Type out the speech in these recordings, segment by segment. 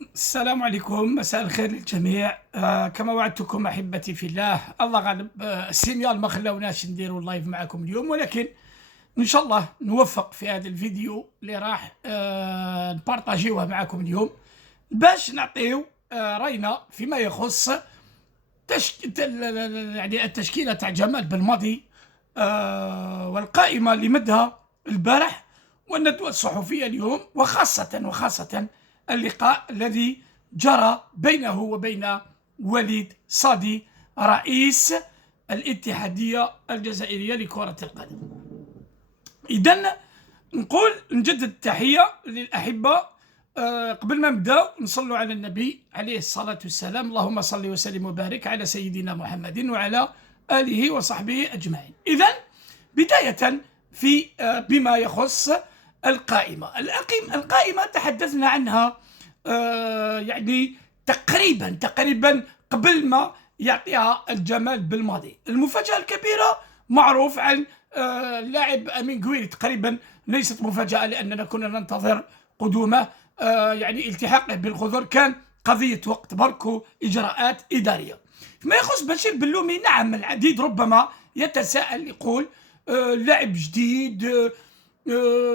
السلام عليكم، مساء الخير للجميع. كما وعدتكم أحبتي في الله، الله غالب. السينيال ما خلاوناش نديروا اللايف معكم اليوم، ولكن إن شاء الله نوفق في هذا الفيديو اللي راح نبارطاجيوه معكم اليوم باش نعطيو رأينا فيما يخص يعني التشكيلة تاع جمال بلماضي، والقائمة اللي مدها البارح والندوة الصحفية اليوم، وخاصة اللقاء الذي جرى بينه وبين وليد صادي رئيس الاتحادية الجزائرية لكرة القدم. إذن نقول نجدد التحية للأحبة. قبل ما نبداو نصلوا على النبي عليه الصلاة والسلام، اللهم صل وسلم وبارك على سيدنا محمد وعلى آله وصحبه أجمعين. إذن بداية في بما يخص القائمة تحدثنا عنها يعني تقريبا قبل ما يعطيها الجمال بلماضي. المفاجأة الكبيرة معروف عن اللاعب أمين قويري، تقريبا ليست مفاجأة لأننا كنا ننتظر قدومه، يعني التحاقه بالغذر كان قضية وقت بركو إجراءات إدارية. فيما يخص بشير بلومي، نعم العديد ربما يتساءل يقول لاعب جديد،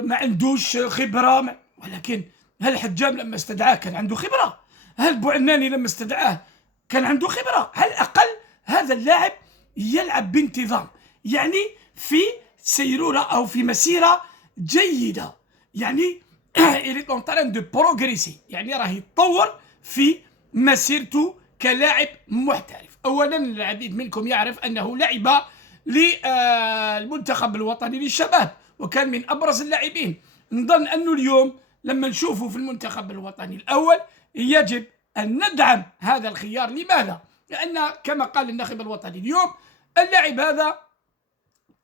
ما عندوش خبرة، ولكن هل حجام لما استدعاه كان عنده خبرة؟ هل بوعناني لما استدعاه كان عنده خبرة؟ على الأقل هذا اللاعب يلعب بانتظام، يعني في سيرورة أو في مسيرة جيدة، يعني il est en train de progresser، يعني راه يتطور في مسيرته كلاعب محترف. أولا العديد منكم يعرف أنه لعب للمنتخب الوطني للشباب وكان من أبرز اللاعبين. نظن أنه اليوم لما نشوفه في المنتخب الوطني الأول يجب أن ندعم هذا الخيار. لماذا؟ لأن كما قال الناخب الوطني اليوم، اللاعب هذا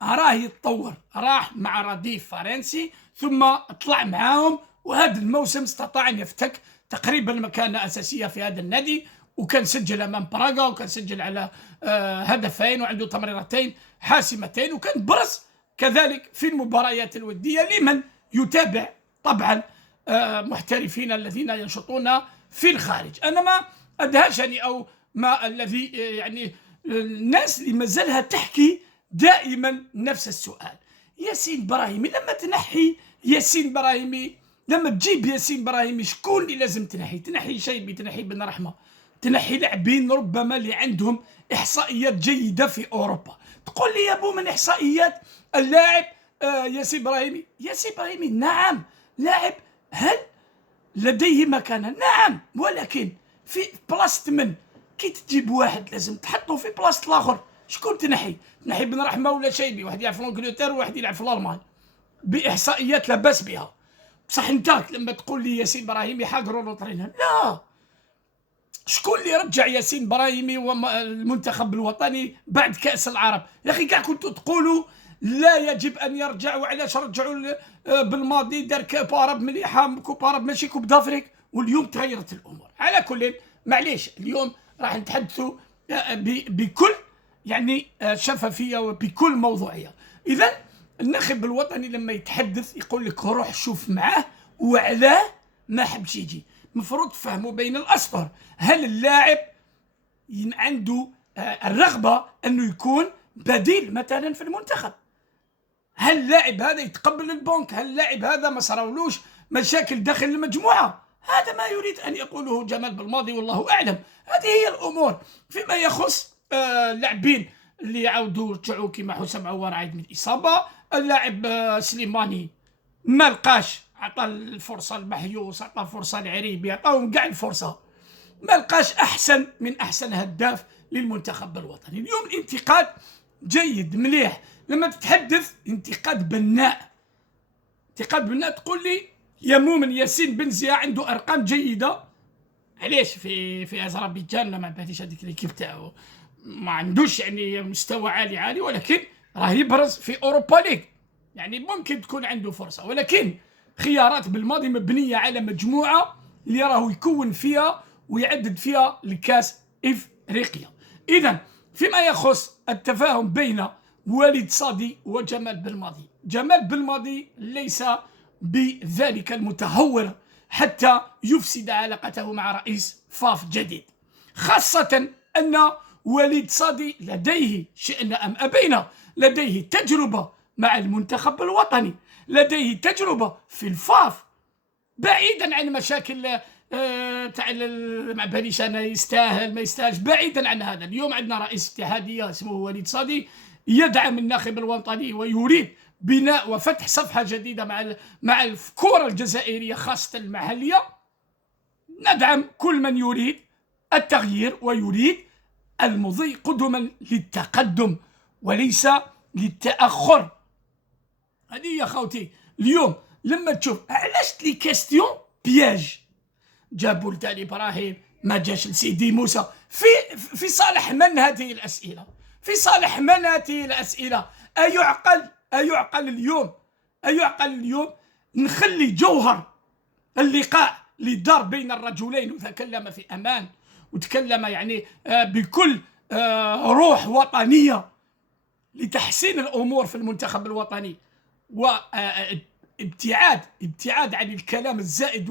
راه يتطور، راح مع رديف فرنسي ثم طلع معاهم، وهذا الموسم استطاع أن يفتك تقريبا مكانة أساسية في هذا النادي، وكان سجل أمام براغا، وكان سجل على هدفين، وعنده تمريرتين حاسمتين، وكان برز كذلك في المباريات الودية لمن يتابع طبعا محترفين الذين ينشطون في الخارج. أنا ما أدهشني أو ما الذي يعني الناس اللي مازالها تحكي دائما نفس السؤال: ياسين براهيمي، لما تنحي ياسين براهيمي، لما تجيب ياسين براهيمي شكون اللي لازم تنحي شيبي، تنحي بن رحمة، تنحي لاعبين ربما اللي عندهم إحصائيات جيدة في أوروبا. تقول لي يا بو من إحصائيات اللاعب ياسين براهيمي نعم لاعب، هل لديه مكانة؟ نعم، ولكن في بلاصة من كي تجيب واحد لازم تحطه في بلاصة الآخر. شكون تنحي بن رحمة ولا شيبي؟ واحد يلعب في انجلترا وواحد يلعب في الألمان بإحصائيات لا بأس بها. بصح انت لما تقول لي ياسين براهيمي حاقروا لوطرينها، لا، شكون اللي رجع ياسين براهيمي والمنتخب الوطني بعد كأس العرب؟ يا أخي كاع كنتوا تقولوا لا يجب أن يرجع، وعلاش رجعوا بالماضي دار كوب عرب مليحة، كوب عرب ماشي كوب دافريك، واليوم تغيرت الأمور. على كل معليش اليوم راح نتحدثوا بكل يعني شفافية وبكل موضوعية. إذا الناخب الوطني لما يتحدث يقول لك روح شوف معاه وعلاه ما حبش يجي، مفروض تفهموا بين الأسطر. هل اللاعب عنده الرغبة أنه يكون بديل مثلا في المنتخب؟ هل اللاعب هذا يتقبل البنك؟ هل اللاعب هذا ما صراولوش مشاكل داخل المجموعة؟ هذا ما يريد أن يقوله جمال بلماضي والله أعلم. هذه هي الأمور. فيما يخص اللاعبين اللي عاودوا رجعوا كما حسام عوار عايد من الإصابة، اللاعب سليماني ما لقاش، عطى الفرصة المحيوس، عطى فرصة العريبي، عطاهم كاع الفرصة، ما لقاش أحسن من أحسن هداف للمنتخب الوطني. اليوم الانتقاد جيد مليح، لما تتحدث انتقاد بناء تقول لي يا مؤمن ياسين بن زياد عنده أرقام جيدة، علاش في أذربيجان ما عباتيش هذيك ليكيب تاعو، ما عندوش يعني مستوى عالي، ولكن راه يبرز في أوروبا ليغ، يعني ممكن تكون عنده فرصة، ولكن خيارات بالماضي مبنية على مجموعة اللي راهو يكون فيها ويعدد فيها لكاس إفريقيا. إذا فيما يخص التفاهم بين وليد صادي وجمال بلماضي، جمال بلماضي ليس بذلك المتهور حتى يفسد علاقته مع رئيس فاف جديد، خاصة أن وليد صادي لديه شئنا أم أبينا لديه تجربة مع المنتخب الوطني، لديه تجربة في الفاف، بعيدا عن مشاكل تاع ما باليش انا يستاهل ما يستاهلش، بعيدا عن هذا. اليوم عندنا رئيس اتحادية اسمه وليد صادي يدعم الناخب الوطني ويريد بناء وفتح صفحة جديدة مع الكرة الجزائرية خاصة المحلية. ندعم كل من يريد التغيير ويريد المضي قدما للتقدم وليس للتأخر. هذه يا خوتي اليوم لما تشوف علاش لي كاستيون بياج جابوا لتالي ابراهيم ما جاش لسيدي موسى، في صالح من هذه الاسئله؟ في صالح من هذه الاسئله؟ ايعقل اليوم نخلي جوهر اللقاء اللي دار بين الرجلين وتكلم في امان وتكلم يعني بكل روح وطنيه لتحسين الامور في المنتخب الوطني وابتعاد عن الكلام الزائد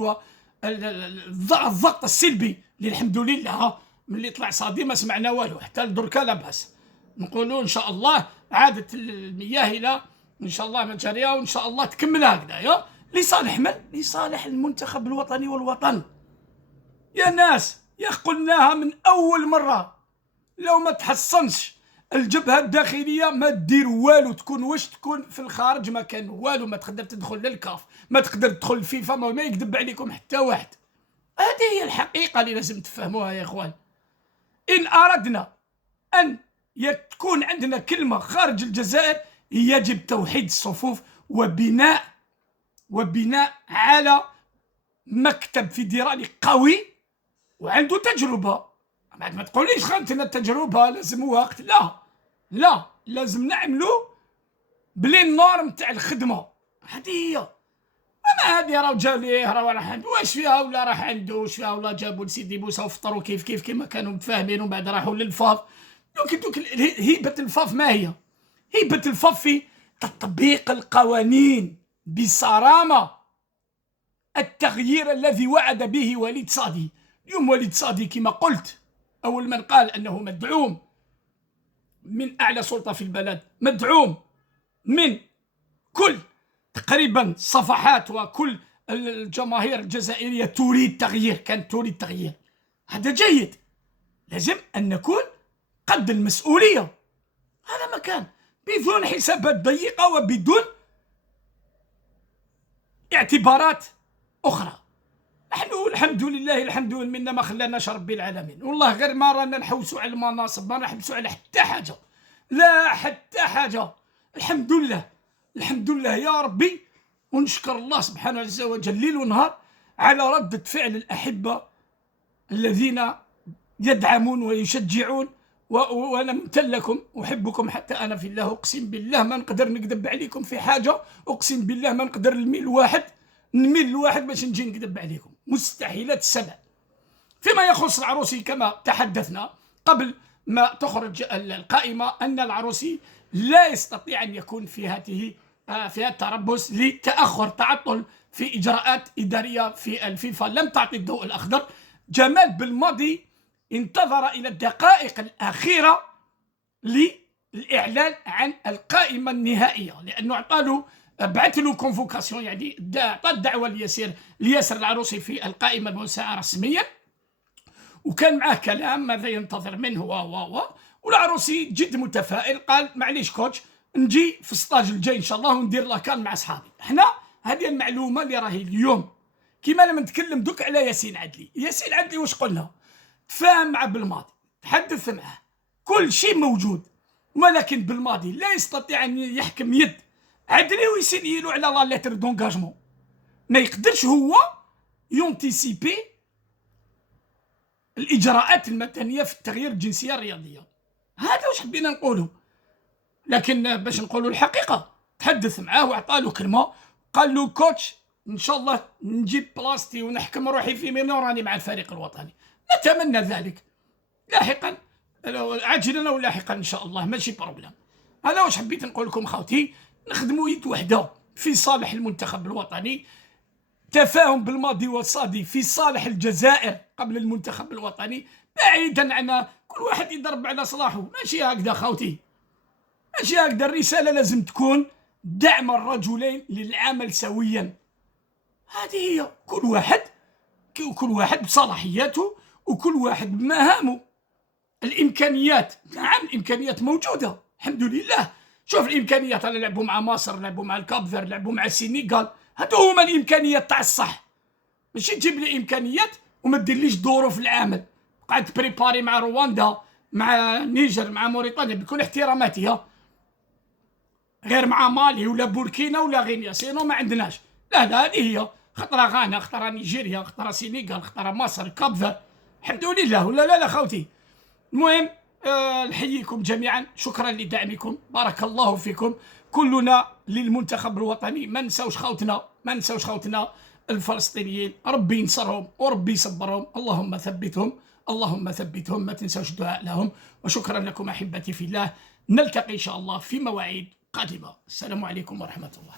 والضغط السلبي اللي الحمد لله ملي طلع صادي ما سمعنا والو حتى دركا لاباس. نقولوا ان شاء الله عادت المياه الى ان شاء الله مجاريها وان شاء الله تكمل هكذا لصالح من؟ لصالح المنتخب الوطني والوطن. يا ناس يا قلناها من اول مره، لو ما تحصنش الجبهه الداخليه ما دير والو، تكون واش تكون في الخارج ما كان والو، ما تقدر تدخل للكاف، ما تقدر تدخل الفيفا، ما يكذب عليكم حتى واحد. هذه هي الحقيقه اللي لازم تفهموها يا اخوان. ان اردنا ان تكون عندنا كلمه خارج الجزائر يجب توحيد الصفوف وبناء على مكتب فيدرالي قوي وعنده تجربه. ما تقوليش خانتنا التجربه لازم وقت، لا لازم نعملوا بلي النورم تاع الخدمه. هذه هي. اما هذه راه جاو ليه راه راح عنده واش فيها ولا راح عنده واش فيها ولا جابوا لسيدي موسى وفطروا كيف كما كانوا متفاهمين ومن بعد راحوا للفاف. دوك هيبه الفاف ما هي؟ هيبه الفاف في تطبيق القوانين بصرامه، التغيير الذي وعد به وليد صادي. اليوم وليد صادي كما قلت أول من قال أنه مدعوم من أعلى سلطة في البلد، مدعوم من كل تقريبا صفحات وكل الجماهير الجزائرية تريد تغيير، كانت تريد تغيير. هذا جيد، لازم أن نكون قد المسؤولية. هذا مكان بدون حسابات ضيقة وبدون اعتبارات أخرى. نحن الحمد لله الحمد والمنة ما خلاناش ربي العالمين، والله غير ما رانا نحوسوا على المناصب، ما نحبسوا على حتى حاجة، لا حتى حاجة. الحمد لله يا ربي، ونشكر الله سبحانه عز وجل ليل ونهار على ردة فعل الأحبة الذين يدعمون ويشجعون. وأنا ممتن لكم، أحبكم حتى أنا في الله. أقسم بالله ما نقدر نكذب عليكم في حاجة، أقسم بالله ما نقدر نميل لواحد باش نجي نكذب عليكم، مستحيلات السبع. فيما يخص العروسي كما تحدثنا قبل ما تخرج القائمة أن العروسي لا يستطيع أن يكون في هذا التربص تعطل في إجراءات إدارية في الفيفا لم تعطي الضوء الأخضر. جمال بالماضي انتظر إلى الدقائق الأخيرة للإعلان عن القائمة النهائية، لأنه بعث له كونفوكاسيون، يعني أعطى الدعوة لياسر العروسي في القائمة الموسعة رسميا، وكان معاه كلام ماذا ينتظر منه والعروسي جد متفائل، قال معليش كوتش نجي في السطاج الجاي ان شاء الله وندير لاكان مع اصحابي. احنا هذه المعلومه اللي راهي اليوم كيما لما نتكلم دوك على ياسين عدلي واش قلنا؟ تفاهم مع بالماضي، تحدث معه، كل شيء موجود، ولكن بالماضي لا يستطيع ان يحكم يد عدلي ويسينيلو على لا ليتر دونجاجمون. ما يقدرش هو يونتيسيبي الاجراءات المدنيه في التغيير الجنسيه الرياضيه. هذا واش حبينا نقوله، لكن باش نقولوا الحقيقه تحدث معاه وعطاله كلمه، قال له كوتش ان شاء الله نجيب بلاصتي ونحكم روحي في مينو راني مع الفريق الوطني. نتمنى ذلك لاحقا، عاجلا او لاحقا ان شاء الله، ماشي بروبليم. هذا واش حبيت نقول لكم خوتي، نخدموا يد وحده في صالح المنتخب الوطني تفاهم بالماضي والصادي في صالح الجزائر قبل المنتخب الوطني، بعيدا عن كل واحد يضرب على صلاحه. ماشي هكذا خوتي، ماشي هكذا. الرسالة لازم تكون دعم الرجلين للعمل سويا. هذه هي، كل واحد بصلاحياته وكل واحد بمهامه. الإمكانيات، نعم الإمكانيات موجودة الحمد لله. شوف الإمكانيات، أنا لعبوا مع مصر، لعبوا مع الكابفر، لعبوا مع السنغال، هادو هما الإمكانيات تاع الصح. ماشي تجيب لي إمكانيات وما ديرليش دوره في العمل. قاعد بريباري مع رواندا، مع نيجر، مع موريتانيا، بكل احتراماتها، غير مع مالي ولا بوركينا ولا غينيا، سينو ما عندناش. لا لا، هذه هي. خطرة غانا، خطرة نيجيريا، خطرة سينيغال، خطرة مصر، كابفر، الحمد لله. ولا لا لا خوتي. المهم نحييكم جميعا، شكرا لدعمكم، بارك الله فيكم. كلنا للمنتخب الوطني، ما نساوش خوتنا الفلسطينيين، ربي ينصرهم وربي يصبرهم، اللهم ثبتهم، اللهم ثبتهم، ما تنساوش الدعاء لهم. وشكرا لكم أحبتي في الله، نلتقي إن شاء الله في مواعيد قادمة. السلام عليكم ورحمة الله.